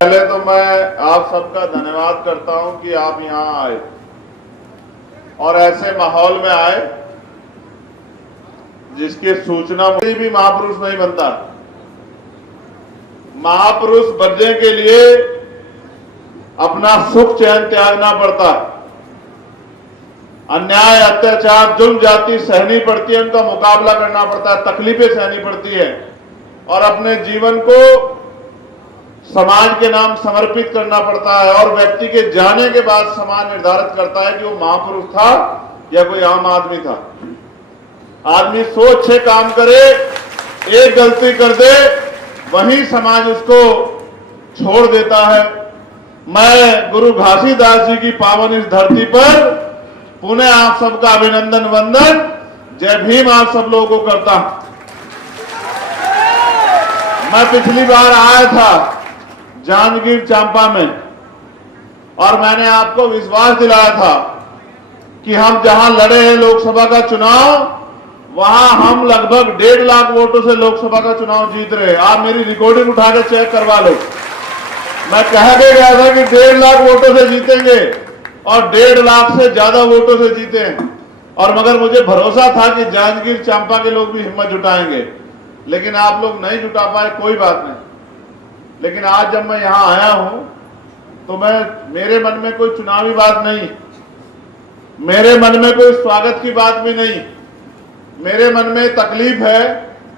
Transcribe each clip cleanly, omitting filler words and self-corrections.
पहले तो मैं आप सबका धन्यवाद करता हूं कि आप यहां आए और ऐसे माहौल में आए जिसकी सूचना कोई भी महापुरुष नहीं बनता। महापुरुष बनने के लिए अपना सुख चैन त्यागना पड़ता, अन्याय अत्याचार जुल्म जाति सहनी पड़ती है, उनका मुकाबला करना पड़ता है, तकलीफें सहनी पड़ती है और अपने जीवन को समाज के नाम समर्पित करना पड़ता है। और व्यक्ति के जाने के बाद समाज निर्धारित करता है कि वो महापुरुष था या कोई आम आदमी था। आदमी 100 अच्छे काम करे, एक गलती कर दे, वहीं समाज उसको छोड़ देता है। मैं गुरु घासीदास जी की पावन इस धरती पर पुनः आप सबका अभिनंदन वंदन, जय भीम आप सब लोगों को करता हूं। मैं पिछली बार आया था जांजगीर चांपा में और मैंने आपको विश्वास दिलाया था कि हम जहां लड़े हैं लोकसभा का चुनाव, वहां हम लगभग 1.5 लाख वोटों से लोकसभा का चुनाव जीत रहे। आप मेरी रिकॉर्डिंग उठा के चेक करवा लो। मैं कह के गया था कि 1.5 लाख वोटों से जीतेंगे और 1.5 लाख से ज्यादा वोटों से जीते हैं। और मगर मुझे भरोसा था कि जांजगीर चांपा के लोग भी हिम्मत जुटाएंगे, लेकिन आप लोग नहीं जुटा पाए, कोई बात नहीं। लेकिन आज जब मैं यहां आया हूं तो मेरे मन में कोई चुनावी बात नहीं, मेरे मन में कोई स्वागत की बात भी नहीं। मेरे मन में तकलीफ है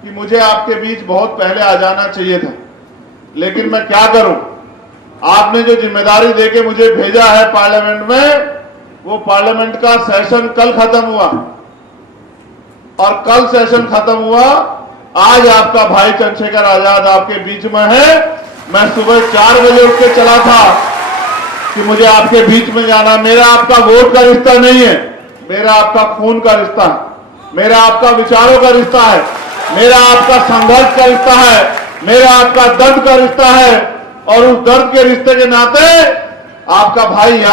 कि मुझे आपके बीच बहुत पहले आ जाना चाहिए था, लेकिन मैं क्या करूं। आपने जो जिम्मेदारी देके मुझे भेजा है पार्लियामेंट में, वो पार्लियामेंट का सेशन कल खत्म हुआ और कल सेशन खत्म हुआ। आज आपका भाई चंद्रशेखर आजाद आपके बीच में है। मैं सुबह 4 बजे उठ के चला था कि मुझे आपके बीच में जाना। मेरा आपका वोट का रिश्ता नहीं है, मेरा आपका खून का रिश्ता है, मेरा आपका विचारों का रिश्ता है, मेरा आपका संघर्ष का रिश्ता है, मेरा आपका दर्द का रिश्ता है। और उस दर्द के रिश्ते के नाते आपका भाई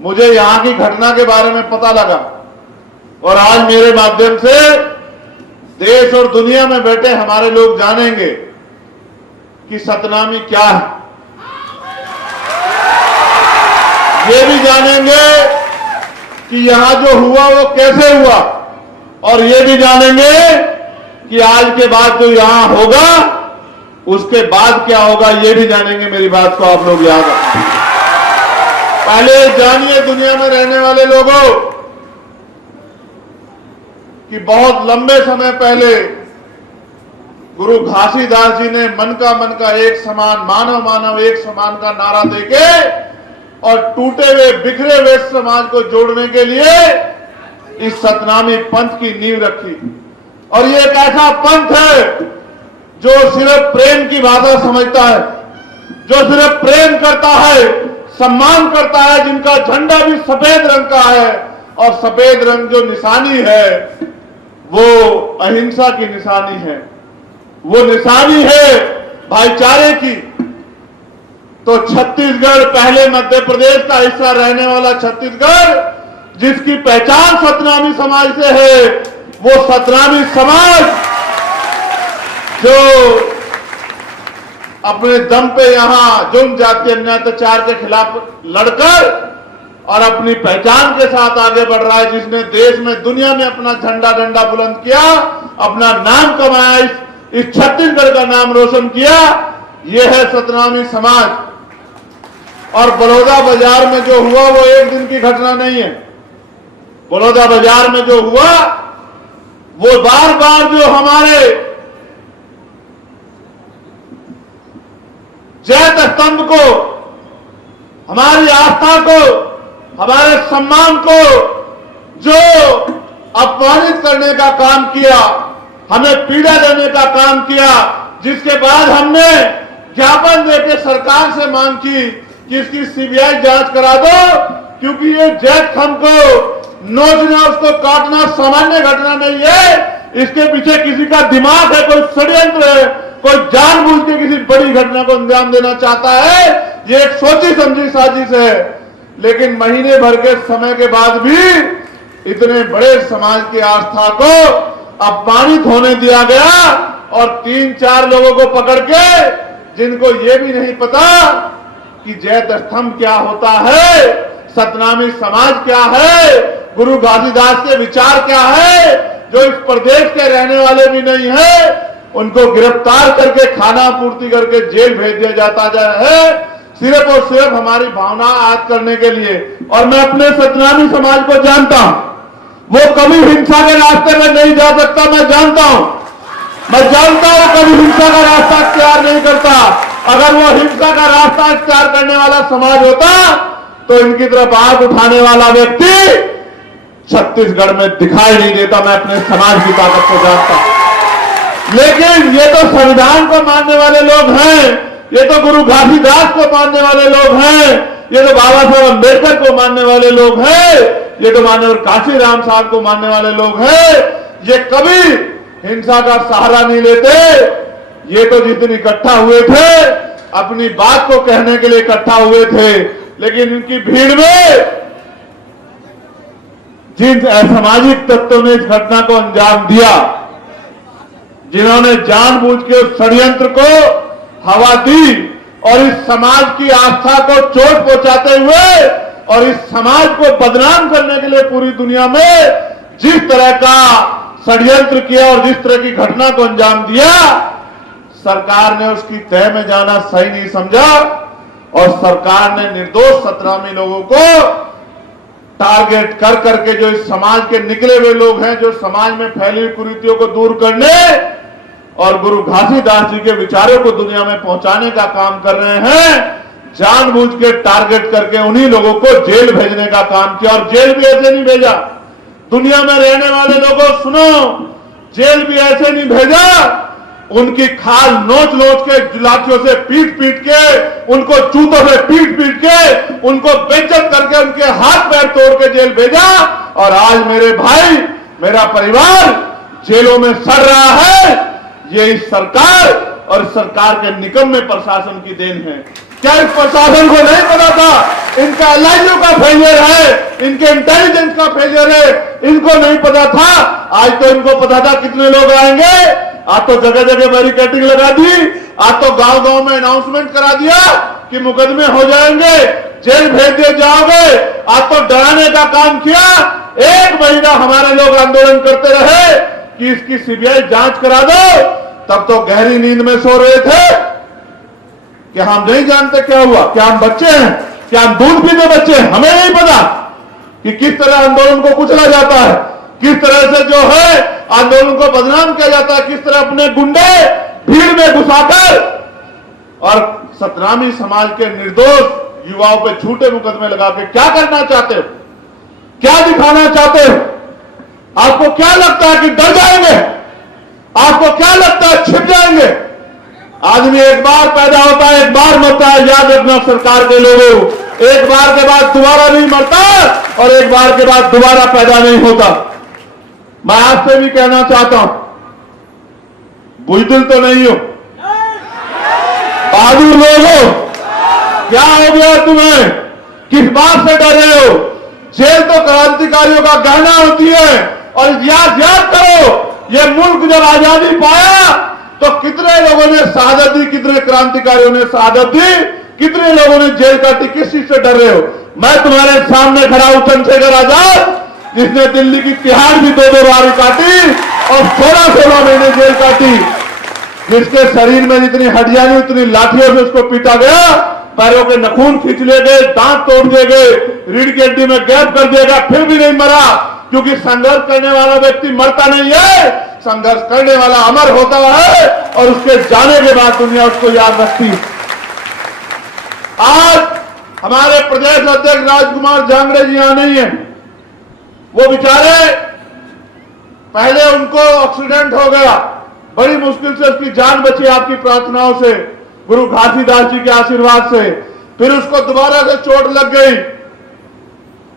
मुझे यहां की घटना के बारे में पता लगा और आज मेरे माध्यम से देश और दुनिया में बैठे हमारे लोग जानेंगे कि सतनामी क्या है। ये भी जानेंगे कि यहां जो हुआ वो कैसे हुआ और ये भी जानेंगे कि आज के बाद जो यहां होगा उसके बाद क्या होगा, ये भी जानेंगे। मेरी बात को आप लोग याद रखें। पहले जानिए दुनिया में रहने वाले लोगों कि बहुत लंबे समय पहले गुरु घासीदास जी ने मन का एक समान, मानव मानव एक समान का नारा देके और टूटे हुए बिखरे हुए समाज को जोड़ने के लिए इस सतनामी पंथ की नींव रखी। और ये एक ऐसा पंथ है जो सिर्फ प्रेम की भाषा समझता है, जो सिर्फ प्रेम करता है, सम्मान करता है, जिनका झंडा भी सफेद रंग का है और सफेद रंग जो निशानी है वो अहिंसा की निशानी है, वो निशानी है भाईचारे की। तो छत्तीसगढ़, पहले मध्य प्रदेश का हिस्सा रहने वाला छत्तीसगढ़, जिसकी पहचान सतनामी समाज से है, वो सतनामी समाज जो अपने दम पे यहां जुल्म जाति अन्याय अत्याचार के खिलाफ लड़कर और अपनी पहचान के साथ आगे बढ़ रहा है, जिसने देश में दुनिया में अपना झंडा डंडा बुलंद किया, अपना नाम कमाया, इस छत्तीसगढ़ का नाम रोशन किया, यह है सतनामी समाज। और बड़ौदा बाजार में जो हुआ वो एक दिन की घटना नहीं है। बड़ौदा बाजार में जो हुआ वो बार बार जो हमारे जैत स्तंभ को, हमारी आस्था को, हमारे सम्मान को जो अपमानित करने का काम किया, हमें पीड़ा देने का काम किया, जिसके बाद हमने ज्ञापन देकर सरकार से मांग की कि इसकी सीबीआई जांच करा दो, क्योंकि ये जैत स्तंभ को नोचना, उसको काटना सामान्य घटना नहीं है। इसके पीछे किसी का दिमाग है, कोई षड्यंत्र है, कोई जानबूझ के किसी बड़ी घटना को अंजाम देना चाहता है। ये एक सोची समझी साजिश है। लेकिन महीने भर के समय के बाद भी इतने बड़े समाज की आस्था को अपमानित होने दिया गया और 3-4 लोगों को पकड़ के जिनको ये भी नहीं पता कि जैत स्तंभ क्या होता है, सतनामी समाज क्या है, गुरु घासीदास के विचार क्या है, जो इस प्रदेश के रहने वाले भी नहीं है, उनको गिरफ्तार करके खाना पूर्ति करके जेल भेज दिया जाता है, सिर्फ और सिर्फ हमारी भावना आद करने के लिए। और मैं अपने सतनामी समाज को जानता हूं, वो कभी हिंसा के रास्ते में नहीं जा सकता। मैं जानता हूं कभी हिंसा का रास्ता अख्तियार नहीं करता। अगर वो हिंसा का रास्ता अख्तियार करने वाला समाज होता तो इनकी तरफ आंख उठाने वाला व्यक्ति छत्तीसगढ़ में दिखाई नहीं देता। मैं अपने समाज की ताकत को जानता हूं। लेकिन ये तो संविधान को मानने वाले लोग हैं, ये तो गुरु घासीदास को मानने वाले लोग हैं, ये तो बाबा साहब अम्बेडकर को मानने वाले लोग हैं, ये तो माननीय काशीराम साहब को मानने वाले लोग हैं। ये कभी हिंसा का सहारा नहीं लेते। ये तो जिस दिन इकट्ठा हुए थे अपनी बात को कहने के लिए इकट्ठा हुए थे, लेकिन इनकी भीड़ में जिन असामाजिक तत्वों ने इस घटना को अंजाम दिया, जिन्होंने जानबूझ के उस षड्यंत्र को हवा दी और इस समाज की आस्था को चोट पहुंचाते हुए और इस समाज को बदनाम करने के लिए पूरी दुनिया में जिस तरह का षड्यंत्र किया और जिस तरह की घटना को अंजाम दिया, सरकार ने उसकी तह में जाना सही नहीं समझा और सरकार ने निर्दोष सतनामी लोगों को टारगेट कर करके, जो इस समाज के निकले हुए लोग हैं, जो समाज में फैली हुई कुरीतियों को दूर करने और गुरु घासीदास जी के विचारों को दुनिया में पहुंचाने का काम कर रहे हैं, जानबूझ के टारगेट करके उन्हीं लोगों को जेल भेजने का काम किया। और जेल भी ऐसे नहीं भेजा, दुनिया में रहने वाले लोगों सुनो, जेल भी ऐसे नहीं भेजा, उनकी खाल नोच नोच के, लाठियों से पीट पीट के, उनको जूतों से पीट पीट के, उनको बेइज्जत करके उनके हाथ पैर तोड़ के जेल भेजा। और आज मेरे भाई, मेरा परिवार जेलों में सड़ रहा है। ये इस सरकार और सरकार के निकम्मे प्रशासन की देन है। क्या इस प्रशासन को नहीं पता था इनका एलआईयू का फेलियर है, इनके इंटेलिजेंस का फेलियर है? इनको नहीं पता था। आज तो इनको पता था कितने लोग आएंगे। आज तो जगह जगह बैरिकेडिंग लगा दी, आज तो गांव गांव में अनाउंसमेंट करा दिया कि मुकदमे हो जाएंगे, जेल भेज दिए जाओगे। आज तो डराने का काम किया। 1 महीना हमारे लोग आंदोलन करते रहे कि इसकी सीबीआई जांच करा दो, तब तो गहरी नींद में सो रहे थे कि हम नहीं जानते क्या हुआ, क्या हम बच्चे हैं, क्या हम दूध पीते बच्चे हैं? हमें नहीं पता कि किस तरह आंदोलन को कुचला जाता है, किस तरह से जो है आंदोलन को बदनाम किया जाता है, किस तरह अपने गुंडे भीड़ में घुसाकर और सतनामी समाज के निर्दोष युवाओं पे झूठे मुकदमे लगा के क्या करना चाहते हो, क्या दिखाना चाहते हो? आपको क्या लगता है कि डर जाएंगे? आपको क्या लगता है छिप जाएंगे? आदमी एक बार पैदा होता है, एक बार मरता है। याद रखना सरकार के लोगों, एक बार के बाद दोबारा नहीं मरता और एक बार के बाद दोबारा पैदा नहीं होता। मैं आपसे भी कहना चाहता हूं, बुजदिल तो नहीं हो, बहादुर लोग हो। क्या हो गया तुम्हें? किस बात से डर रहे हो? जेल तो क्रांतिकारियों का गहना होती है। और इतिहास याद करो, ये मुल्क जब आजादी पाया तो कितने लोगों ने शहादत दी, कितने क्रांतिकारियों ने शहादत दी, कितने लोगों ने जेल काटी। किस चीज से डर रहे हो? मैं तुम्हारे सामने खड़ा हूं चंद्रशेखर आजाद, जिसने दिल्ली की तिहाड़ भी 2-2 बार काटी और 16-16 महीने जेल काटी, जिसके शरीर में जितनी हड्डियां नहीं उतनी लाठियों से उसको पीटा गया, पैरों के नखून खींच लिए गए, दांत तोड़ दिए गए, रीढ़ की हड्डी में गैप कर दिया गया, फिर भी नहीं मरा। क्योंकि संघर्ष करने वाला व्यक्ति मरता नहीं है, संघर्ष करने वाला अमर होता है और उसके जाने के बाद दुनिया उसको याद रखती है। आज हमारे प्रदेश अध्यक्ष राजकुमार जांगड़े जी यहां नहीं है। वो बेचारे, पहले उनको एक्सीडेंट हो गया, बड़ी मुश्किल से उसकी जान बची आपकी प्रार्थनाओं से, गुरु घासीदास जी के आशीर्वाद से। फिर उसको दोबारा से चोट लग गई।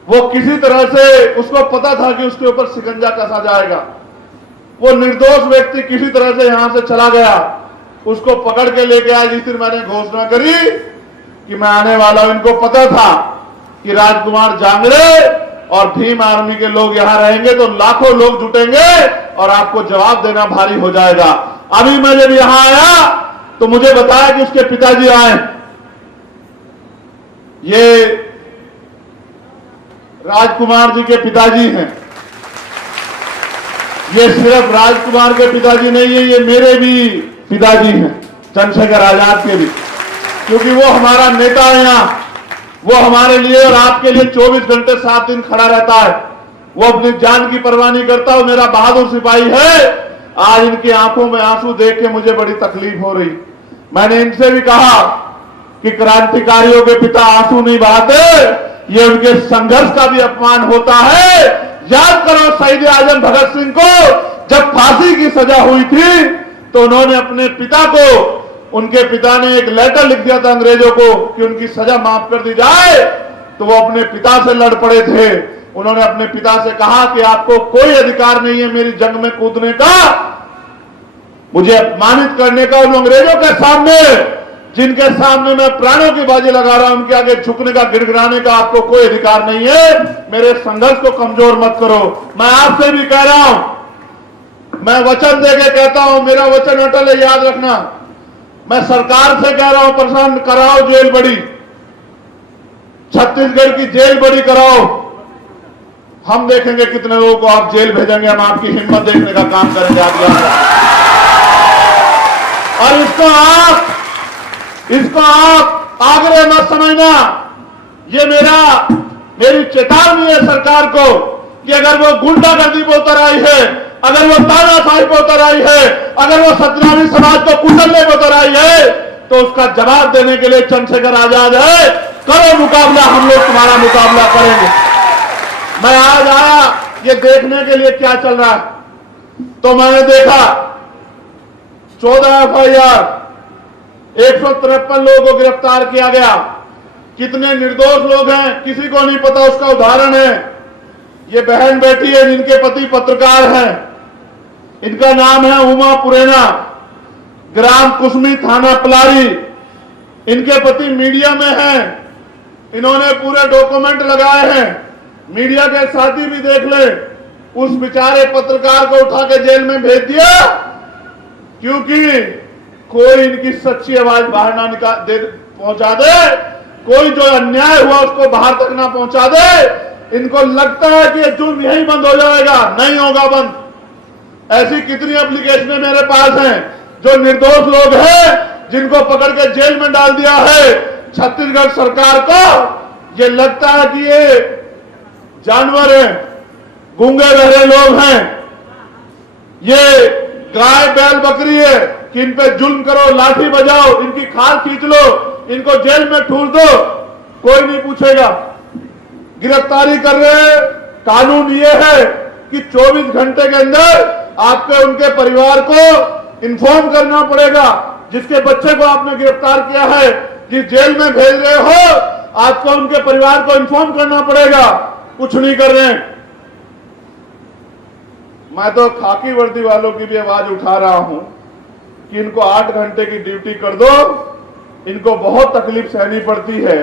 वो किसी तरह से, उसको पता था कि उसके ऊपर शिकंजा कसा जाएगा। वो निर्दोष व्यक्ति किसी तरह से यहां से चला गया। उसको पकड़ के लेके आया। जिस दिन मैंने घोषणा करी कि मैं आने वाला हूं, इनको पता था कि राजकुमार जांगड़े और भीम आर्मी के लोग यहां रहेंगे तो लाखों लोग जुटेंगे और आपको जवाब देना भारी हो जाएगा। अभी मैं जब यहां आया तो मुझे बताया कि उसके पिताजी आए। ये राजकुमार जी के पिताजी हैं। ये सिर्फ राजकुमार के पिताजी नहीं है, ये मेरे भी पिताजी हैं, चंद्रशेखर आजाद के भी, क्योंकि वो हमारा नेता है यहाँ। वो हमारे लिए और आपके लिए 24 घंटे 7 दिन खड़ा रहता है। वो अपनी जान की परवाह नहीं करता। वो मेरा बहादुर सिपाही है। आज इनकी आंखों में आंसू देख के मुझे बड़ी तकलीफ हो रही। मैंने इनसे भी कहा कि क्रांतिकारियों के पिता आंसू नहीं बहाते, ये उनके संघर्ष का भी अपमान होता है। याद करो शहीद आजम भगत सिंह को जब फांसी की सजा हुई थी तो उन्होंने अपने पिता को, उनके पिता ने एक लेटर लिख दिया था अंग्रेजों को कि उनकी सजा माफ कर दी जाए, तो वो अपने पिता से लड़ पड़े थे। उन्होंने अपने पिता से कहा कि आपको कोई अधिकार नहीं है मेरी जंग में कूदने का, मुझे अपमानित करने का। उन अंग्रेजों के सामने, जिनके सामने मैं प्राणों की बाजी लगा रहा हूं, उनके आगे झुकने का, गिड़गिड़ाने का आपको कोई अधिकार नहीं है। मेरे संघर्ष को कमजोर मत करो। मैं आपसे भी कह रहा हूं, मैं वचन देके कहता हूं, मेरा वचन अटल है, याद रखना। मैं सरकार से कह रहा हूं, प्रशासन कराओ जेल बड़ी, छत्तीसगढ़ की जेल बड़ी कराओ। हम देखेंगे कितने लोगों को आप जेल भेजेंगे। हम आपकी हिम्मत देखने का काम करेंगे। आप याद रखें। और इसको आप आग्रह मत समझना। ये मेरी चेतावनी है सरकार को कि अगर वो गुंडागर्दी पे उतर आई है, अगर वो तानाशाही पे उतर आई है, अगर वो सत्याग्रही समाज को कुचलने पे उतर आई है, तो उसका जवाब देने के लिए चंद्रशेखर आजाद है। करो मुकाबला, हम लोग तुम्हारा मुकाबला करेंगे। मैं आज आया ये देखने के लिए क्या चल रहा है, तो मैंने देखा 14 FIR, 153 लोगों को गिरफ्तार किया गया। कितने निर्दोष लोग हैं किसी को नहीं पता। उसका उदाहरण है ये बहन बेटी है जिनके पति पत्रकार हैं। इनका नाम है उमा पुरेना, ग्राम कुसमी, थाना पलारी। इनके पति मीडिया में हैं। इन्होंने पूरे डॉक्यूमेंट लगाए हैं। मीडिया के साथी भी देख ले। उस बेचारे पत्रकार को उठा के जेल में भेज दिया क्योंकि कोई इनकी सच्ची आवाज बाहर ना पहुंचा दे, कोई जो अन्याय हुआ उसको बाहर तक ना पहुंचा दे। इनको लगता है कि जुर्म यही बंद हो जाएगा, नहीं होगा बंद। ऐसी कितनी एप्लीकेशनें मेरे पास हैं जो निर्दोष लोग हैं जिनको पकड़ के जेल में डाल दिया है। छत्तीसगढ़ सरकार को ये लगता है कि ये जानवर हैं, गूंगे बहरे लोग हैं, ये गाय बैल बकरी है कि इन पे जुल्म करो, लाठी बजाओ, इनकी खाल खींच लो, इनको जेल में ठूस दो, कोई नहीं पूछेगा। गिरफ्तारी कर रहे हैं। कानून ये है कि 24 घंटे के अंदर आपके उनके परिवार को इन्फॉर्म करना पड़ेगा। जिसके बच्चे को आपने गिरफ्तार किया है, जिस जेल में भेज रहे हो, आपको उनके परिवार को इन्फॉर्म करना पड़ेगा। कुछ नहीं कर रहे हैं। मैं तो खाकी वर्दी वालों की भी आवाज उठा रहा हूं कि इनको 8 घंटे की ड्यूटी कर दो। इनको बहुत तकलीफ सहनी पड़ती है,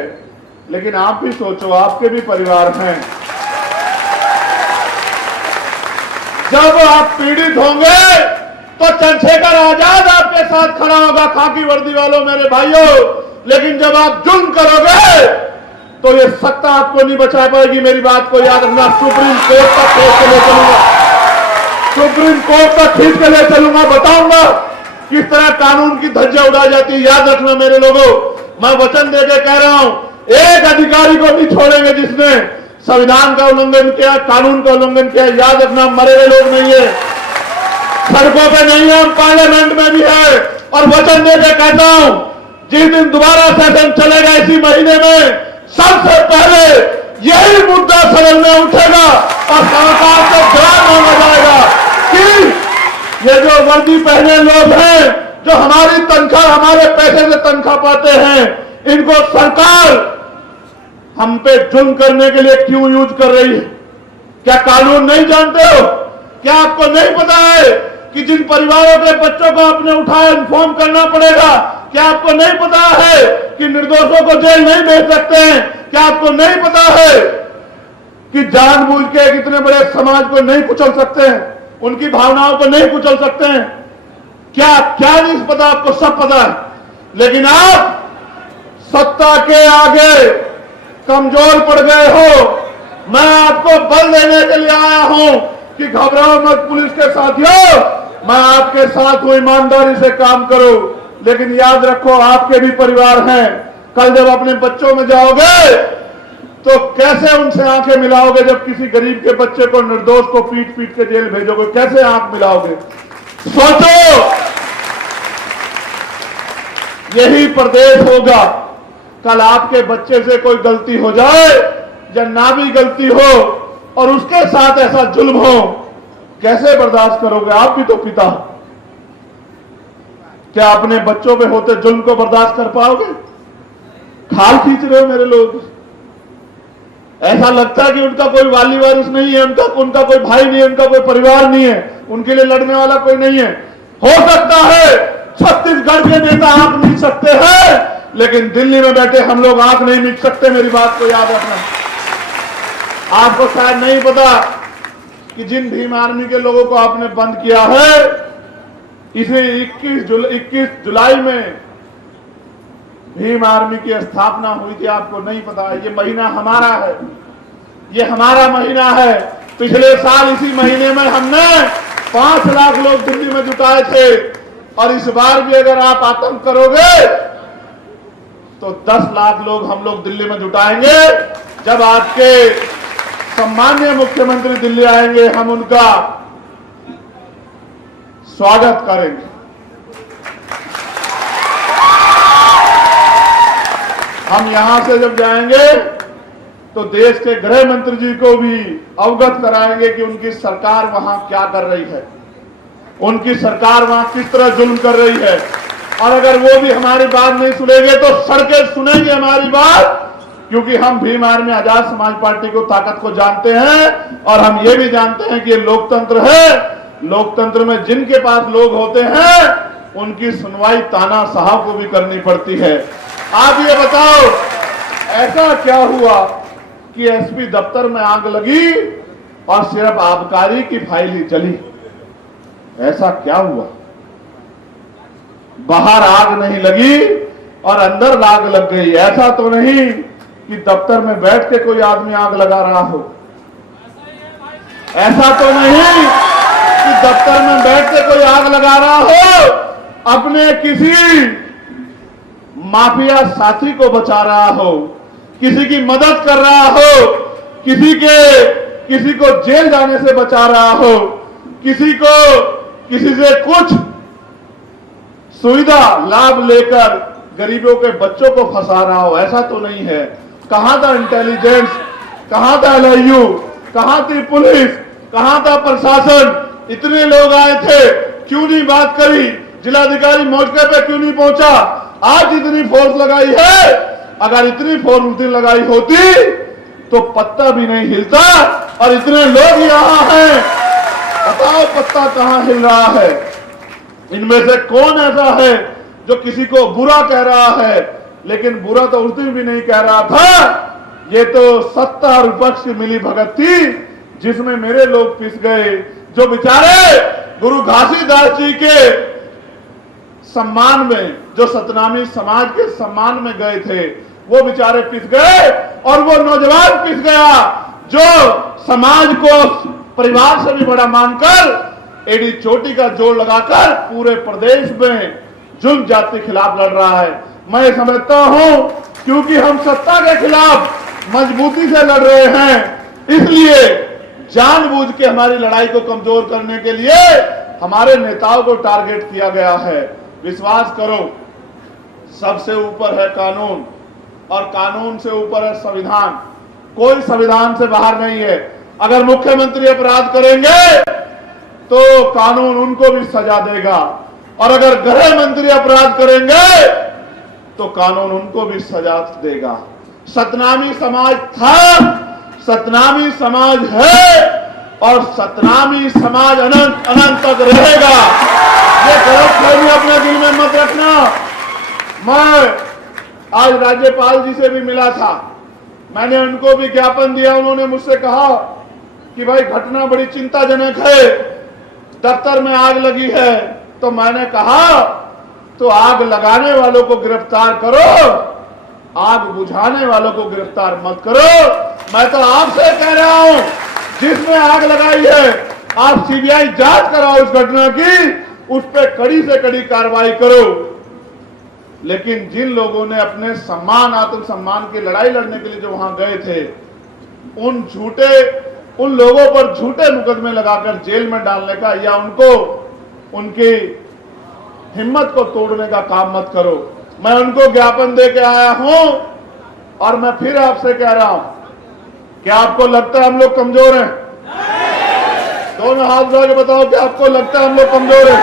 लेकिन आप भी सोचो, आपके भी परिवार हैं। जब आप पीड़ित होंगे तो चंद्रशेखर आजाद आपके साथ खड़ा होगा, खाकी वर्दी वालों, मेरे भाइयों। लेकिन जब आप जुल्म करोगे तो ये सत्ता आपको नहीं बचा पाएगी। मेरी बात को याद रखना। सुप्रीम कोर्ट तक खींच के ले चलूंगा, सुप्रीम कोर्ट तक खींच के ले चलूंगा, बताऊंगा किस तरह कानून की धज्जियां उड़ाई जाती है। याद रखना मेरे लोगों, मैं वचन देके कह रहा हूं, एक अधिकारी को नहीं छोड़ेंगे जिसने संविधान का उल्लंघन किया, कानून का उल्लंघन किया। याद रखना, मरे हुए लोग नहीं है, सड़कों पे नहीं है, हम पार्लियामेंट में भी है। और वचन देके कहता हूं, जिस दिन दोबारा सेशन चलेगा इसी महीने में, सबसे पहले यही मुद्दा सदन में उठेगा और सरकार से जवाब मांगा जाएगा कि ये जो वर्दी पहने लोग हैं, जो हमारी तनख्वाह, हमारे पैसे से तनख्वाह पाते हैं, इनको सरकार हम पे जुल्म करने के लिए क्यों यूज कर रही है? क्या कानून नहीं जानते हो? क्या आपको नहीं पता है कि जिन परिवारों के बच्चों को आपने उठाया इन्फॉर्म करना पड़ेगा? क्या आपको नहीं पता है कि निर्दोषों को जेल नहीं भेज सकते हैं? क्या आपको नहीं पता है कि जानबूझ के कितने बड़े समाज को नहीं कुचल सकते हैं, उनकी भावनाओं को नहीं कुचल सकते हैं? क्या क्या नहीं पता? आपको सब पता है। लेकिन आप सत्ता के आगे कमजोर पड़ गए हो। मैं आपको बल देने के लिए आया हूं कि घबराओ मत पुलिस के साथियों, मैं आपके साथ हूं, ईमानदारी से काम करो। लेकिन याद रखो, आपके भी परिवार हैं। कल जब अपने बच्चों में जाओगे तो कैसे उनसे आंखें मिलाओगे? जब किसी गरीब के बच्चे को, निर्दोष को पीट पीट के जेल भेजोगे, कैसे आंख मिलाओगे? सोचो, यही प्रदेश होगा। कल आपके बच्चे से कोई गलती हो जाए या ना भी गलती हो और उसके साथ ऐसा जुल्म हो, कैसे बर्दाश्त करोगे? आप भी तो पिता। क्या अपने बच्चों पे होते जुल्म को बर्दाश्त कर पाओगे? खाल खींच रहे हो मेरे लोग। ऐसा लगता है कि उनका कोई वाली वारिस नहीं है, उनका कोई भाई नहीं है, उनका कोई परिवार नहीं है, उनके लिए लड़ने वाला कोई नहीं है। हो सकता है छत्तीसगढ़ के नेता आंख मीच सकते हैं, लेकिन दिल्ली में बैठे हम लोग आंख नहीं मीच सकते। मेरी बात को याद रखना। आपको शायद नहीं पता कि जिन भीम आर्मी के लोगों को आपने बंद किया है, इसे 21 जुलाई में भीम आर्मी की स्थापना हुई थी। आपको नहीं पता है? ये महीना हमारा है, ये हमारा महीना है। पिछले साल इसी महीने में हमने 5 लाख लोग दिल्ली में जुटाए थे, और इस बार भी अगर आप आतंक करोगे तो 10 लाख लोग हम लोग दिल्ली में जुटाएंगे। जब आपके सम्माननीय मुख्यमंत्री दिल्ली आएंगे, हम उनका स्वागत करेंगे। हम यहां से जब जाएंगे तो देश के गृह मंत्री जी को भी अवगत कराएंगे कि उनकी सरकार वहां क्या कर रही है, उनकी सरकार वहां किस तरह जुल्म कर रही है। और अगर वो भी हमारी बात नहीं सुनेंगे तो सड़कें सुनेंगे हमारी बात, क्योंकि हम भीम आर्मी आजाद समाज पार्टी को ताकत को जानते हैं। और हम ये भी जानते हैं कि ये लोकतंत्र है। लोकतंत्र में जिनके पास लोग होते हैं उनकी सुनवाई तानाशाह को भी करनी पड़ती है। आप ये बताओ, ऐसा क्या हुआ कि एसपी दफ्तर में आग लगी और सिर्फ आबकारी की फाइल ही चली? ऐसा क्या हुआ? बाहर आग नहीं लगी और अंदर आग लग गई। ऐसा तो नहीं कि दफ्तर में बैठ के कोई आदमी आग लगा रहा हो। ऐसा तो नहीं कि दफ्तर में बैठ के कोई आग लगा रहा हो, अपने किसी माफिया साथी को बचा रहा हो, किसी की मदद कर रहा हो, किसी को जेल जाने से बचा रहा हो, किसी से कुछ सुविधा लाभ लेकर गरीबों के बच्चों को फंसा रहा हो। ऐसा तो नहीं है। कहां था इंटेलिजेंस, कहां था एलआईयू, कहां थी पुलिस, कहां था प्रशासन? इतने लोग आए थे, क्यों नहीं बात करी? जिलाधिकारी मौके पे क्यों नहीं पहुंचा? आज इतनी फोर्स लगाई है, अगर इतनी फोर्स लगाई होती तो पत्ता भी नहीं हिलता। और इतने लोग यहां हैं, बताओ पत्ता कहां हिल रहा है? इनमें से कौन ऐसा है जो किसी को बुरा कह रहा है? लेकिन बुरा तो उस दिन भी नहीं कह रहा था। ये तो सत्ता और विपक्ष की मिली भगत थी, जिसमें मेरे लोग पिस गए। जो बेचारे गुरु घासीदास जी के सम्मान में, जो सतनामी समाज के सम्मान में गए थे, वो बेचारे पिस गए। और वो नौजवान पिस गया जो समाज को परिवार से भी बड़ा मानकर एडी चोटी का जोड़ लगाकर पूरे प्रदेश में जुल्म जाति के खिलाफ लड़ रहा है। मैं समझता हूं क्योंकि हम सत्ता के खिलाफ मजबूती से लड़ रहे हैं, इसलिए जानबूझ के हमारी लड़ाई को कमजोर करने के लिए हमारे नेताओं को टारगेट किया गया है। विश्वास करो, सबसे ऊपर है कानून और कानून से ऊपर है संविधान। कोई संविधान से बाहर नहीं है। अगर मुख्यमंत्री अपराध करेंगे तो कानून उनको भी सजा देगा, और अगर गृह मंत्री अपराध करेंगे तो कानून उनको भी सजा देगा। सतनामी समाज था, सतनामी समाज है, और सतनामी समाज अनंत अनंत तक रहेगा। ये गलतफहमी अपने दिल में मत रखना। मैं आज राज्यपाल जी से भी मिला था, मैंने उनको भी ज्ञापन दिया। उन्होंने मुझसे कहा कि भाई घटना बड़ी चिंताजनक है, दफ्तर में आग लगी है। तो मैंने कहा तो आग लगाने वालों को गिरफ्तार करो, आग बुझाने वालों को गिरफ्तार मत करो। मैं तो आपसे कह रहा हूं, जिसने आग लगाई है आप सीबीआई जांच कराओ उस घटना की, उस पर कड़ी से कड़ी कार्रवाई करो। लेकिन जिन लोगों ने अपने सम्मान, आत्मसम्मान की लड़ाई लड़ने के लिए जो वहां गए थे, उन लोगों पर झूठे मुकदमे लगाकर जेल में डालने का या उनको उनकी हिम्मत को तोड़ने का काम मत करो। मैं उनको ज्ञापन दे के आया हूं और मैं फिर आपसे कह रहा हूं, क्या आपको लगता है हम लोग कमजोर हैं? दोनों हाथ उठा के बताओ कि आपको लगता है हम लोग कमजोर हैं?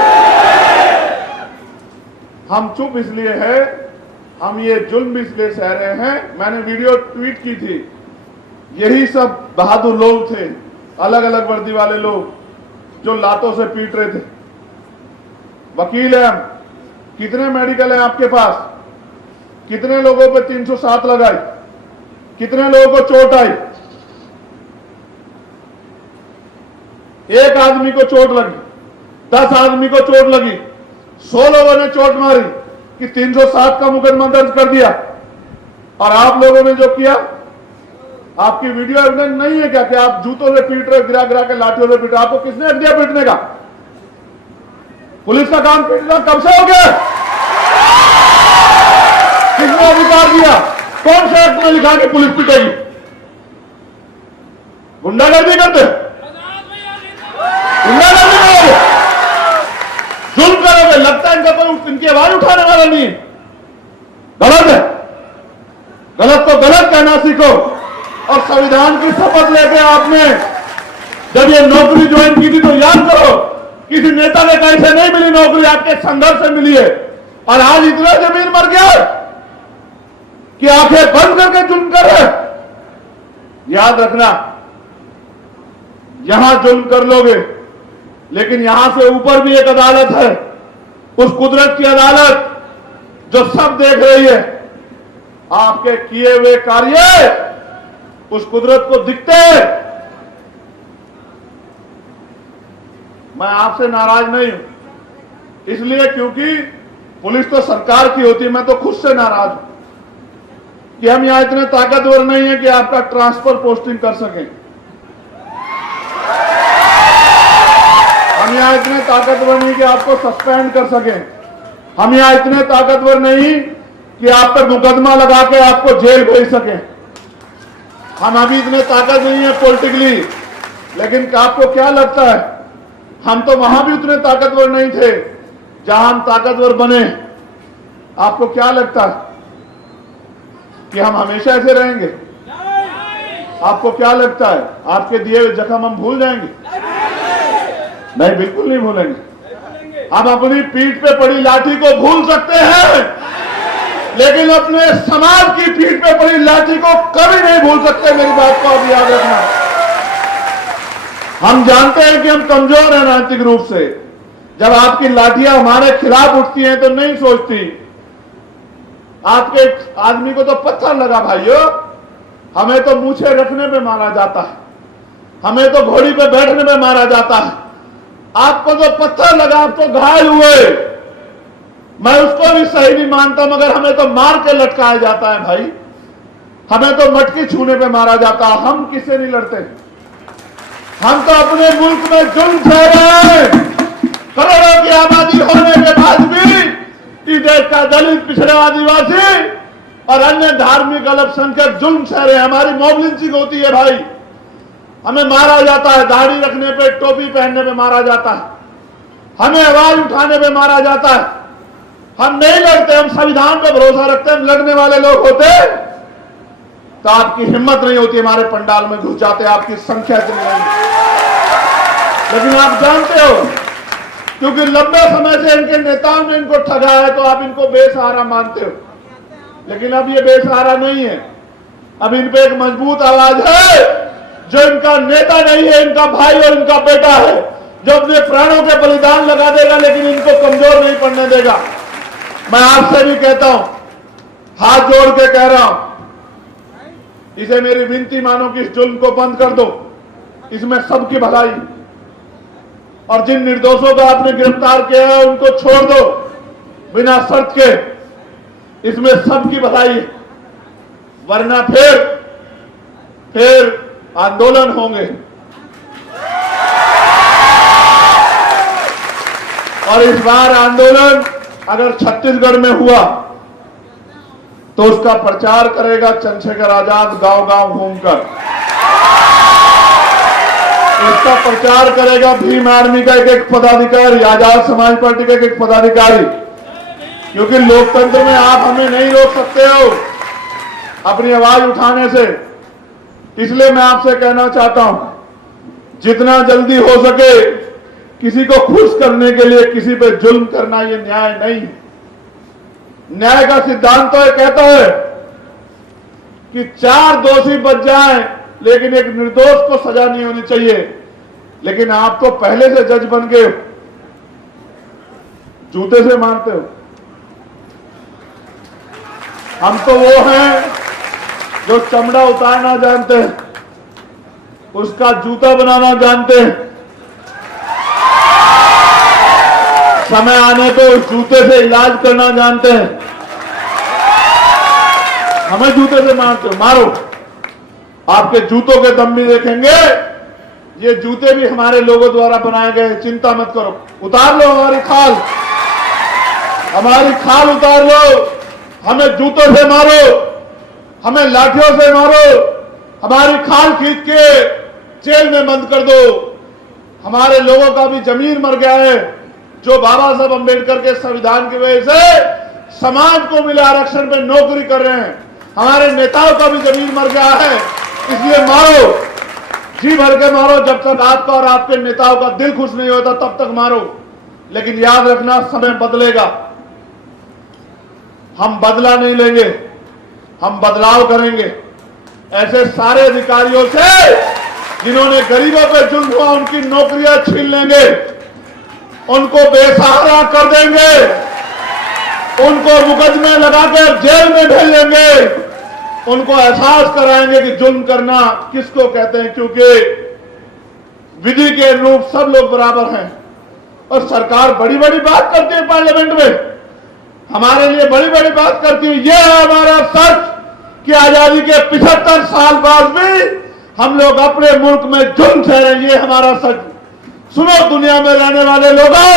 हम चुप इसलिए है, हम ये जुल्म इसलिए सह रहे हैं। मैंने वीडियो ट्वीट की थी, यही सब बहादुर लोग थे, अलग अलग वर्दी वाले लोग जो लातों से पीट रहे थे। वकील हैं हम, कितने मेडिकल हैं आपके पास? कितने लोगों पे 307 लगाई? कितने लोगों को चोट आई? एक आदमी को चोट लगी, 10 आदमी को चोट लगी, 100 लोगों ने चोट मारी कि 307 का मुकदमा दर्ज कर दिया। और आप लोगों ने जो किया, आपकी वीडियो एविडेंस नहीं है क्या कि आप जूतों से पीट रहे, गिरा गिरा के लाठियों से पीट रहे? आपको किसने हक दिया पीटने का? पुलिस का काम पीटना कब से हो गया? किसने अधिकार दिया? कौन से एक्ट में लिखा कि पुलिस पीटेगी? गुंडागर्दी करते, गुंडागर्दी करोगे, जुल्म करोगे, लगता है इनका कोई इनकी आवाज उठाने वाला नहीं है। गलत है, गलत तो गलत कहना सीखो। और संविधान की शपथ लेके आपने जब ये नौकरी ज्वाइन की थी तो याद करो, किसी नेता ने कहीं से नहीं मिली नौकरी, आपके संघर्ष से मिली है। और आज इतना जमीन मर गया कि आंखें बंद करके जुल्म कर रहे। याद रखना, यहां जुल्म कर लोगे, लेकिन यहां से ऊपर भी एक अदालत है, उस कुदरत की अदालत जो सब देख रही है। आपके किए हुए कार्य उस कुदरत को दिखते हैं। मैं आपसे नाराज नहीं हूं, इसलिए क्योंकि पुलिस तो सरकार की होती है। मैं तो खुद से नाराज हूं कि हम यहां इतने ताकतवर नहीं है कि आपका ट्रांसफर पोस्टिंग कर सकें। हम यहां इतने ताकतवर नहीं कि आपको सस्पेंड कर सकें। हम यहां इतने ताकतवर नहीं कि आप पे मुकदमा लगा के आपको जेल भेज सकें। हम अभी इतने ताकत नहीं है पॉलिटिकली। लेकिन आपको क्या लगता है, हम तो वहां भी उतने ताकतवर नहीं थे जहां हम ताकतवर बने। आपको क्या लगता है कि हम हमेशा ऐसे रहेंगे? आपको क्या लगता है आपके दिए हुए जख्म हम भूल जाएंगे? नहीं, बिल्कुल नहीं भूलेंगे। हम अपनी पीठ पे पड़ी लाठी को भूल सकते हैं, लेकिन अपने समाज की पीठ पे पड़ी लाठी को कभी नहीं भूल सकते। मेरी बात को आप याद रखना। हम जानते हैं कि हम कमजोर हैं राजनीतिक रूप से। जब आपकी लाठियां हमारे खिलाफ उठती हैं तो नहीं सोचती। आपके आदमी को तो पत्थर लगा भाइयों, हमें तो मूछे रखने पे मारा जाता है, हमें तो घोड़ी पे बैठने पे मारा जाता है। आपको तो पत्थर लगा, आप तो घायल हुए, मैं उसको भी सही नहीं मानता, मगर हमें तो मार के लटकाया जाता है भाई। हमें तो मटकी छूने पे मारा जाता है। हम किससे नहीं लड़ते? हम तो अपने मुल्क में जुल्म सह रहे हैं। करोड़ों की आबादी होने के बाद भी इस देश का दलित, पिछड़ा, आदिवासी और अन्य धार्मिक अल्पसंख्यक जुल्म सह रहे हैं। हमारी मॉब लिंचिंग होती है भाई, हमें मारा जाता है, दाढ़ी रखने पे, टोपी पहनने पे मारा जाता है, हमें आवाज उठाने पे मारा जाता है। हम नहीं लड़ते, हम संविधान पे भरोसा रखते हैं। हम लड़ने वाले लोग होते तो आपकी हिम्मत नहीं होती, हमारे पंडाल में घुस जाते, आपकी संख्या इतनी नहीं। लेकिन आप जानते हो, क्योंकि लंबे समय से इनके नेताओं ने इनको ठगा है तो आप इनको बेसहारा मानते हो। लेकिन अब ये बेसहारा नहीं है, अब इन पे एक मजबूत आवाज है जो इनका नेता नहीं है, इनका भाई और इनका बेटा है, जो अपने प्राणों के बलिदान लगा देगा लेकिन इनको कमजोर नहीं पड़ने देगा। मैं आपसे भी कहता हूं, हाथ जोड़ के कह रहा हूं, इसे मेरी विनती मानो कि इस जुल्म को बंद कर दो। इसमें सबकी भलाई, और जिन निर्दोषों को आपने गिरफ्तार किया है उनको छोड़ दो। बिना शर्त के, इसमें सबकी भलाई है, वरना फिर आंदोलन होंगे। और इस बार आंदोलन अगर छत्तीसगढ़ में हुआ तो उसका प्रचार करेगा चंद्रशेखर आजाद गांव-गांव घूमकर। इसका प्रचार करेगा भीम आर्मी का एक पदाधिकारी, आजाद समाज पार्टी का एक पदाधिकारी, क्योंकि लोकतंत्र में आप हमें नहीं रोक सकते हो अपनी आवाज उठाने से। इसलिए मैं आपसे कहना चाहता हूं, जितना जल्दी हो सके किसी को खुश करने के लिए किसी पे जुल्म करना ये न्याय नहीं है। न्याय का सिद्धांत तो कहता है कि 4 दोषी बच जाएं, लेकिन एक निर्दोष को सजा नहीं होनी चाहिए। लेकिन आप तो पहले से जज बन गए, जूते से मारते हो। हम तो वो हैं जो चमड़ा उतारना जानते हैं, उसका जूता बनाना जानते हैं, समय आने पे उस जूते से इलाज करना जानते हैं। हमें जूते से मारते हो, मारो। आपके जूतों के दम भी देखेंगे। ये जूते भी हमारे लोगों द्वारा बनाए गए हैं, चिंता मत करो। उतार लो हमारी खाल उतार लो। हमें जूतों से मारो, हमें लाठियों से मारो, हमारी खाल खींच के जेल में बंद कर दो। हमारे लोगों का भी जमीर मर गया है, जो बाबा साहब अंबेडकर के संविधान की वजह से समाज को मिले आरक्षण पे नौकरी कर रहे हैं। हमारे नेताओं का भी जमीर मर गया है, इसलिए मारो, जी भर के मारो। जब तक आपका और आपके नेताओं का दिल खुश नहीं होता तब तक मारो। लेकिन याद रखना, समय बदलेगा। हम बदला नहीं लेंगे, हम बदलाव करेंगे। ऐसे सारे अधिकारियों से जिन्होंने गरीबों पे जुल्म हुआ उनकी नौकरियां छीन लेंगे, उनको बेसहारा कर देंगे, उनको मुकदमे लगाकर जेल में भेज देंगे। उनको एहसास कराएंगे कि जुल्म करना किसको कहते हैं, क्योंकि विधि के अनुरूप सब लोग बराबर हैं। और सरकार बड़ी बड़ी बात करती है पार्लियामेंट में, हमारे लिए बड़ी बड़ी बात करती है। यह है हमारा सच कि आजादी के 75 साल बाद भी हम लोग अपने मुल्क में जुल्म सह रहे हैं। ये हमारा सच। सुनो दुनिया में रहने वाले लोगों,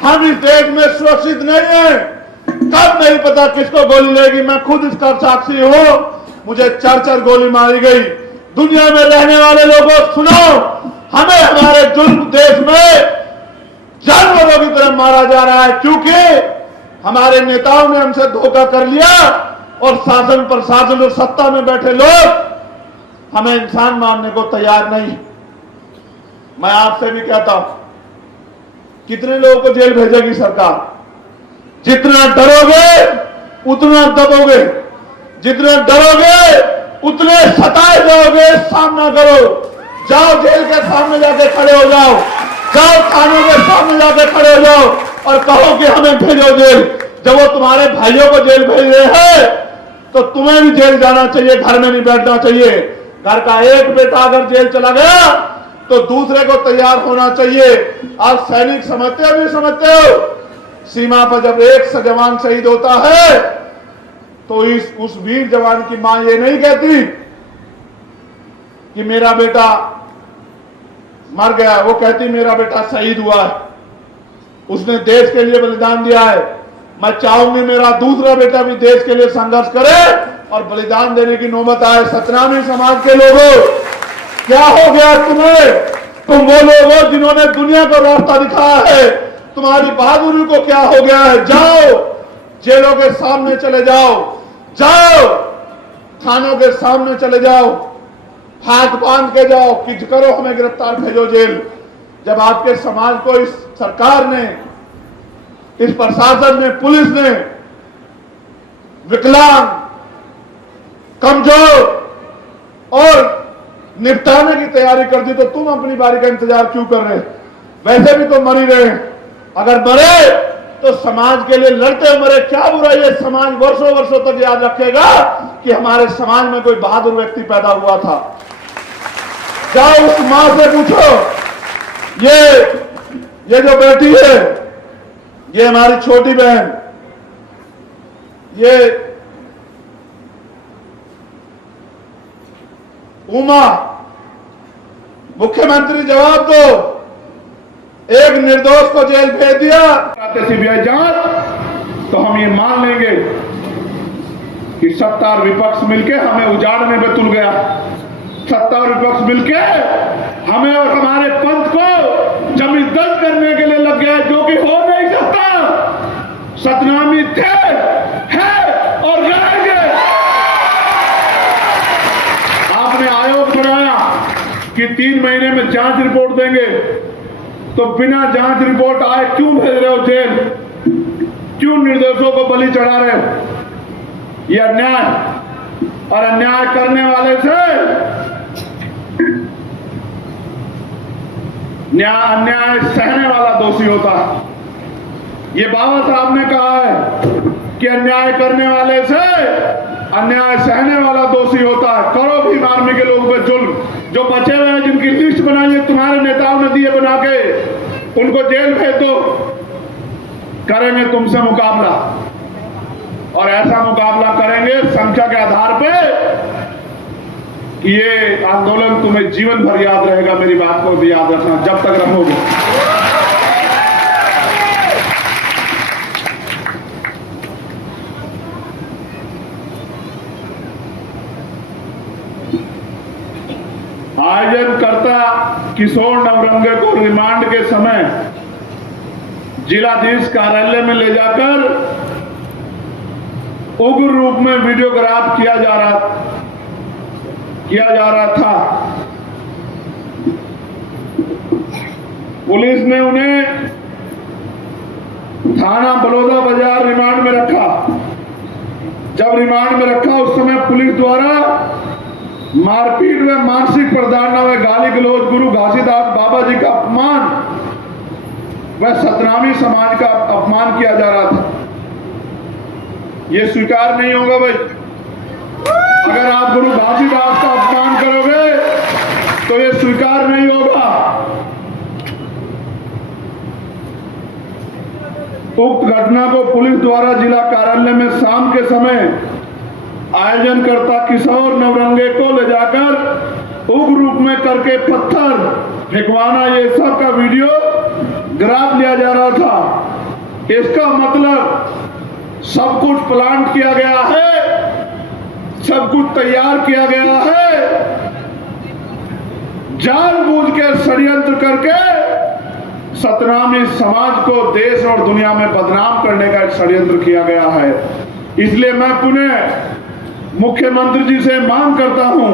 हम इस देश में सुरक्षित नहीं है। कब नहीं पता किसको गोली लगेगी। मैं खुद इसका साक्षी हूं, मुझे 4 गोली मारी गई। दुनिया में रहने वाले लोगों सुनो, हमें हमारे जुल्म देश में जानवरों की तरह मारा जा रहा है, क्योंकि हमारे नेताओं ने हमसे धोखा कर लिया और शासन प्रशासन और सत्ता में बैठे लोग हमें इंसान मानने को तैयार नहीं। मैं आपसे भी कहता हूं, कितने लोगों को जेल भेजेगी सरकार? जितना डरोगे उतना दबोगे, जितना डरोगे उतने सताए जाओगे। सामना करो, जाओ जेल के सामने जाके खड़े हो जाओ, जाओ थानों के सामने जाके खड़े हो जाओ और कहो कि हमें भेजो जेल। जब वो तुम्हारे भाइयों को जेल भेज रहे हैं तो तुम्हें भी जेल जाना चाहिए, घर में नहीं बैठना चाहिए। घर का एक बेटा अगर जेल चला गया तो दूसरे को तैयार होना चाहिए। आप सैनिक समझते हो, नहीं समझते हो? सीमा पर जब एक जवान शहीद होता है तो उस वीर जवान की मां ये नहीं कहती कि मेरा बेटा मर गया, वो कहती मेरा बेटा शहीद हुआ है, उसने देश के लिए बलिदान दिया है। मैं चाहूंगी मेरा दूसरा बेटा भी देश के लिए संघर्ष करे और बलिदान देने की नौबत आए। सतनामी समाज के लोगों, क्या हो गया तुम्हें? तुम वो लोग हो जिन्होंने दुनिया को रास्ता दिखाया है, तुम्हारी बहादुरी को क्या हो गया है? जाओ जेलों के सामने चले जाओ, जाओ थानों के सामने चले जाओ, हाथ बांध के जाओ कि करो हमें गिरफ्तार, भेजो जेल। जब आपके समाज को इस सरकार ने, इस प्रशासन ने, पुलिस ने विकलांग, कमजोर और निपटाने की तैयारी कर दी तो तुम अपनी बारी का इंतजार क्यों कर रहे? वैसे भी तो मर ही रहे हैं। अगर मरे तो समाज के लिए लड़ते मरे, क्या बुराई है? समाज वर्षों वर्षों तक याद रखेगा कि हमारे समाज में कोई बहादुर व्यक्ति पैदा हुआ था। जाओ उस मां से पूछो, ये जो बेटी है, ये हमारी छोटी बहन, ये उमा, मुख्यमंत्री जवाब दो, एक निर्दोष को जेल भेज दिया। सीबीआई जांच तो हम ये मान लेंगे कि सत्ता और विपक्ष मिलके हमें उजाड़ने में तुल गया। सत्ता और विपक्ष मिलके हमें और हमारे पंथ को जमींदस्त करने के लिए लग गया, जो कि हो नहीं सकता। सतनामी थे, है और रहेंगे। आपने आयोग बनाया कि 3 महीने में जांच रिपोर्ट देंगे, तो बिना जांच रिपोर्ट आए क्यों भेज रहे हो जेल? क्यों निर्दोषों को बलि चढ़ा रहे हो? यह अन्याय, और अन्याय करने वाले से अन्याय सहने वाला दोषी होता है। ये बाबा साहब ने कहा है कि अन्याय करने वाले से अन्याय सहने वाला दोषी होता है। करो भी आर्मी के लोगों पे जुल्म, जो बचे हुए हैं, जिनकी लिस्ट बनाई है तुम्हारे नेताओं ने दिए बना के, उनको जेल भेज दो। करेंगे तुमसे मुकाबला, और ऐसा मुकाबला करेंगे संख्या के आधार पे कि ये आंदोलन तुम्हें जीवन भर याद रहेगा। मेरी बात को भी याद रखना जब तक रहोगे। आयोजनकर्ता किशोर नवरंगे को रिमांड के समय जिलाधीश कार्यालय में ले जाकर उग्र रूप में वीडियोग्राफ किया जा रहा था। पुलिस ने उन्हें थाना बलौदा बाजार रिमांड में रखा। जब रिमांड में रखा, उस समय पुलिस द्वारा मारपीट व मानसिक प्रताड़ना व गाली गलौज, गुरु घासीदास बाबा जी का अपमान व सतनामी समाज का अपमान किया जा रहा था। ये स्वीकार नहीं होगा भाई। अगर आप गुरु घासीदास का अपमान करोगे तो ये स्वीकार नहीं होगा। उक्त घटना को पुलिस द्वारा जिला कार्यालय में शाम के समय आयोजनकर्ता किशोर नवरंगे को ले जाकर उग्र रूप में करके पत्थर फेंकवाना, ये सब का वीडियो ग्राफ लिया जा रहा था। इसका मतलब सब कुछ प्लान किया गया है, सब कुछ तैयार किया गया है। जानबूझ के षड्यंत्र करके सतनामी समाज को देश और दुनिया में बदनाम करने का एक षड्यंत्र किया गया है। इसलिए मैं पुनः मुख्यमंत्री जी से मांग करता हूं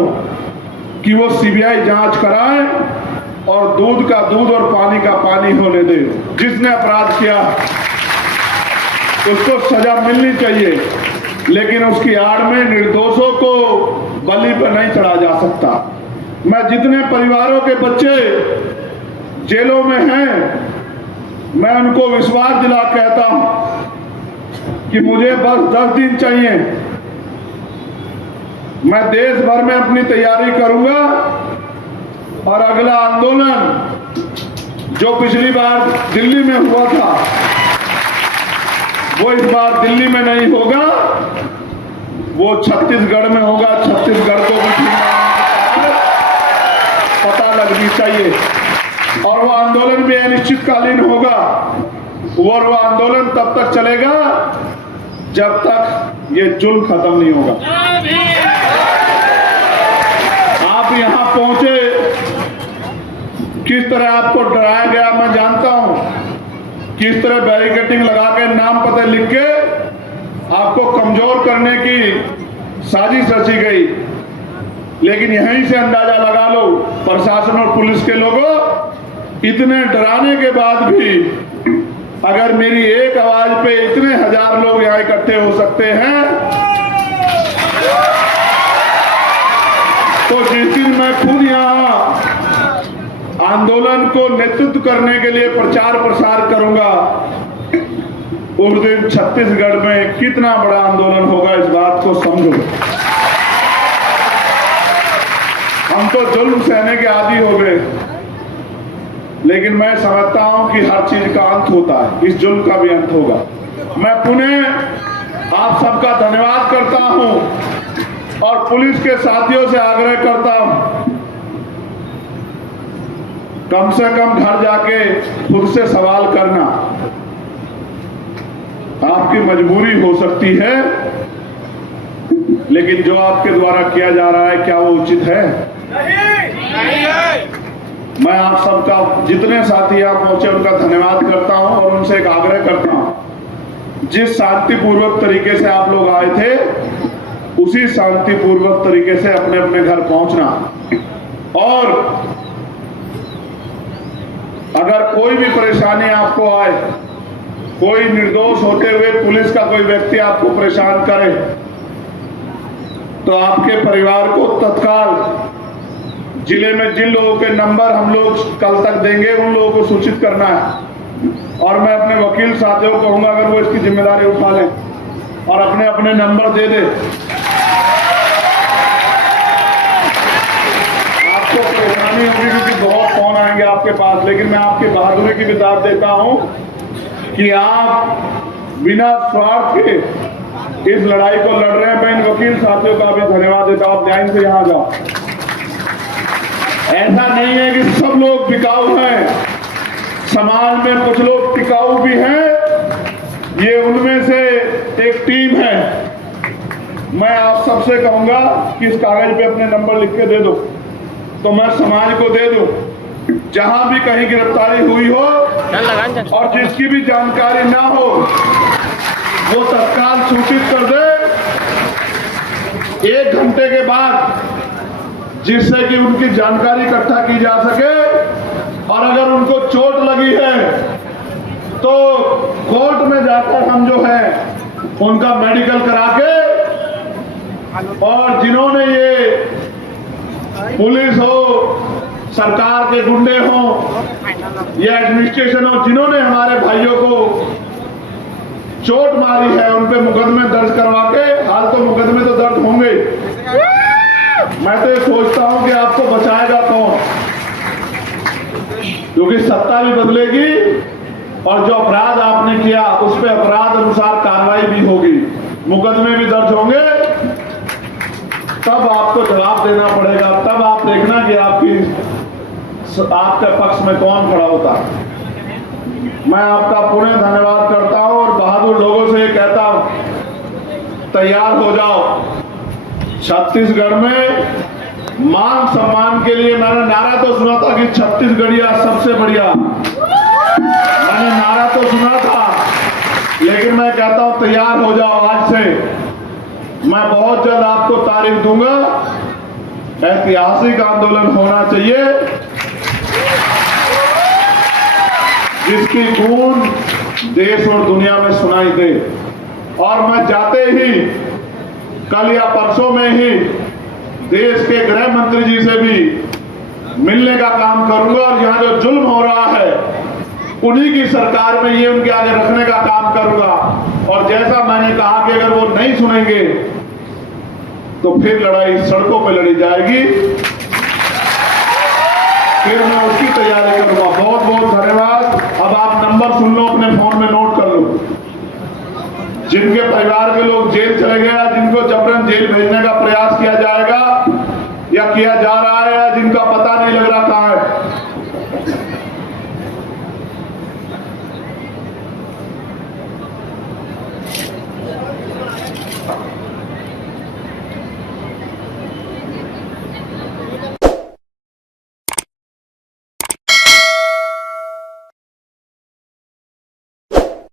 कि वो सीबीआई जांच कराए और दूध का दूध और पानी का पानी होने दे। जिसने अपराध किया उसको सजा मिलनी चाहिए, लेकिन उसकी आड़ में निर्दोषों को बलि पर नहीं चढ़ा जा सकता। मैं जितने परिवारों के बच्चे जेलों में हैं, मैं उनको विश्वास दिला कहता हूं कि मुझे बस 10 दिन चाहिए, मैं देश भर में अपनी तैयारी करूंगा और अगला आंदोलन जो पिछली बार दिल्ली में हुआ था वो इस बार दिल्ली में नहीं होगा, वो छत्तीसगढ़ में होगा। छत्तीसगढ़ को भी पता लगनी चाहिए, और वो आंदोलन भी अनिश्चितकालीन होगा। और वो आंदोलन तब तक चलेगा जब तक ये जुल्म खत्म नहीं होगा। आप यहां पहुंचे, किस तरह आपको डराया गया मैं जानता हूं, किस तरह बैरिकेडिंग लगा के नाम पते लिख के आपको कमजोर करने की साजिश रची गई। लेकिन यहीं से अंदाजा लगा लो, प्रशासन और पुलिस के लोगों, इतने डराने के बाद भी अगर मेरी एक आवाज पे इतने हजार लोग यहां इकट्ठे हो सकते हैं, तो जिस दिन मैं खुद यहां आंदोलन को नेतृत्व करने के लिए प्रचार प्रसार करूंगा, उस दिन छत्तीसगढ़ में कितना बड़ा आंदोलन होगा, इस बात को समझो। हम तो जुल्म सहने के आदी हो गए, लेकिन मैं समझता हूं कि हर चीज का अंत होता है, इस जुल्म का भी अंत होगा। मैं पुनः आप सबका धन्यवाद करता हूं और पुलिस के साथियों से आग्रह करता हूं, कम से कम घर जाके खुद से सवाल करना। आपकी मजबूरी हो सकती है, लेकिन जो आपके द्वारा किया जा रहा है क्या वो उचित है? नहीं है। मैं आप सबका, जितने साथी आप पहुंचे उनका धन्यवाद करता हूं और उनसे एक आग्रह करता हूं, जिस शांतिपूर्वक तरीके से आप लोग आए थे उसी शांतिपूर्वक तरीके से अपने अपने घर पहुंचना। और अगर कोई भी परेशानी आपको आए, कोई निर्दोष होते हुए पुलिस का कोई व्यक्ति आपको परेशान करे, तो आपके परिवार को तत्काल जिले में जिन लोगों के नंबर हम लोग कल तक देंगे उन लोगों को सूचित करना है। और मैं अपने वकील साथियों को कहूंगा अगर वो इसकी जिम्मेदारी उठा लें और अपने अपने नंबर दे दे। आपको परेशानी होगी क्योंकि बहुत फोन आएंगे आपके पास, लेकिन मैं आपकी बहादुरी की भी दाद देता हूं कि आप बिना स्वार्थ के इस लड़ाई को लड़ रहे हैं। मैं इन वकील साथियों का भी धन्यवाद देता हूं। आप ध्यान से यहां जाओ। ऐसा नहीं है कि सब लोग टिकाऊ हैं, समाज में कुछ लोग टिकाऊ भी हैं, ये उनमें से एक टीम है। मैं आप सबसे कहूंगा कि इस कागज पे अपने नंबर लिख के दे दो, तो मैं समाज को दे दूं। जहां भी कहीं गिरफ्तारी हुई हो और जिसकी भी जानकारी ना हो वो तत्काल सूचित कर दे 1 घंटे के बाद, जिससे कि उनकी जानकारी इकट्ठा की जा सके। और अगर उनको चोट लगी है तो कोर्ट में जाकर हम जो है उनका मेडिकल करा के, और जिन्होंने ये पुलिस हो, सरकार के गुंडे हो या एडमिनिस्ट्रेशन हो, जिन्होंने हमारे भाइयों को चोट मारी है, उन पे मुकदमे दर्ज करवा के, हाल तो मुकदमे तो दर्ज होंगे। मैं तो ये सोचता हूं कि आपको बचाएगा कौन, क्योंकि सत्ता भी बदलेगी और जो अपराध आपने किया उस पे अपराध अनुसार कार्रवाई भी होगी, मुकदमे भी दर्ज होंगे। तब आपको जवाब देना पड़ेगा, तब आप देखना कि आपके पक्ष में कौन खड़ा होता है। मैं आपका पुनः धन्यवाद करता हूं और बहादुर लोगों से कहता हूं, तैयार हो जाओ। छत्तीसगढ़ में मान सम्मान के लिए मैंने नारा तो सुना था कि छत्तीसगढ़िया सबसे बढ़िया, मैंने नारा तो सुना था, लेकिन मैं कहता हूं तैयार हो जाओ। आज से मैं बहुत जल्द आपको तारीख दूंगा। ऐतिहासिक आंदोलन होना चाहिए जिसकी गूंज देश और दुनिया में सुनाई दे। और मैं जाते ही कल या परसों में ही देश के गृह मंत्री जी से भी मिलने का काम करूंगा और यहाँ जो जुल्म हो रहा है उन्हीं की सरकार में ये उनके आगे रखने का काम करूंगा। और जैसा मैंने कहा कि अगर वो नहीं सुनेंगे तो फिर लड़ाई सड़कों पे लड़ी जाएगी, फिर मैं उसकी तैयारी करूंगा। बहुत बहुत धन्यवाद। अब आप नंबर सुन लो, अपने फोन में नोट कर लो। जिनके परिवार के लोग जेल चले गए, जिनको जबरन जेल भेजने का प्रयास किया जाएगा या किया जा